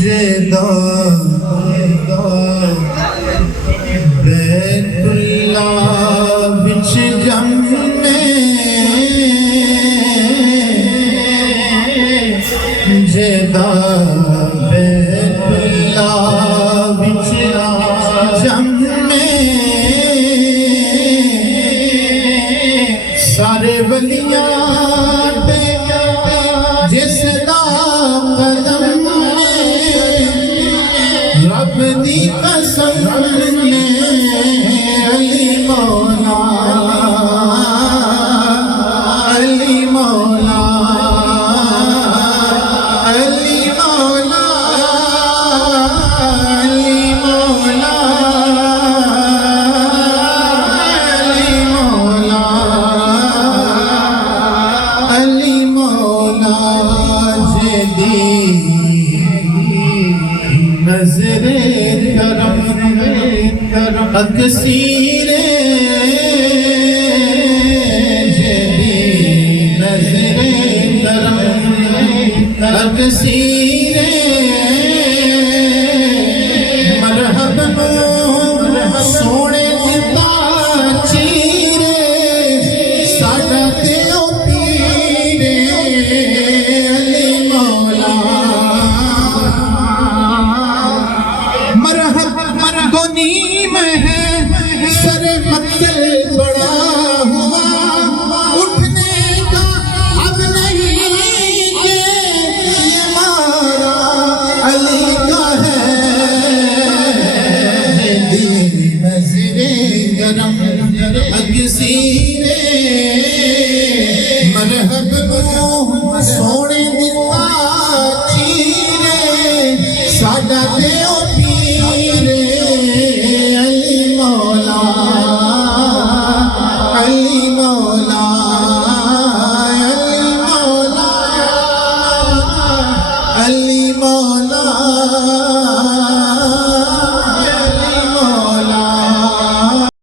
जेदा बैतुल्लाह विच जमने जेदा बैतुल्लाह विच जमने सारे वलियां जिसदा कदम रब दी कसम ने अली मौला अली मौला अली मौला अली मौला अली मौला अली मौला जेदी नजरे करम अकसीरे जेदी नजरे करम अकसीरे मरहबा सोने दिता चीरे साडा ते ओ पीरे अली मौला गोनी में है सर मक्तल बड़ा हुआ उठने का अब नहीं के ये मारा अली का है दिल नजरे गरम अगसीरे मरहब सोने दिता चीरे साडा ते ओ पीरे अली मौला अली मौला अली मौला अली मौला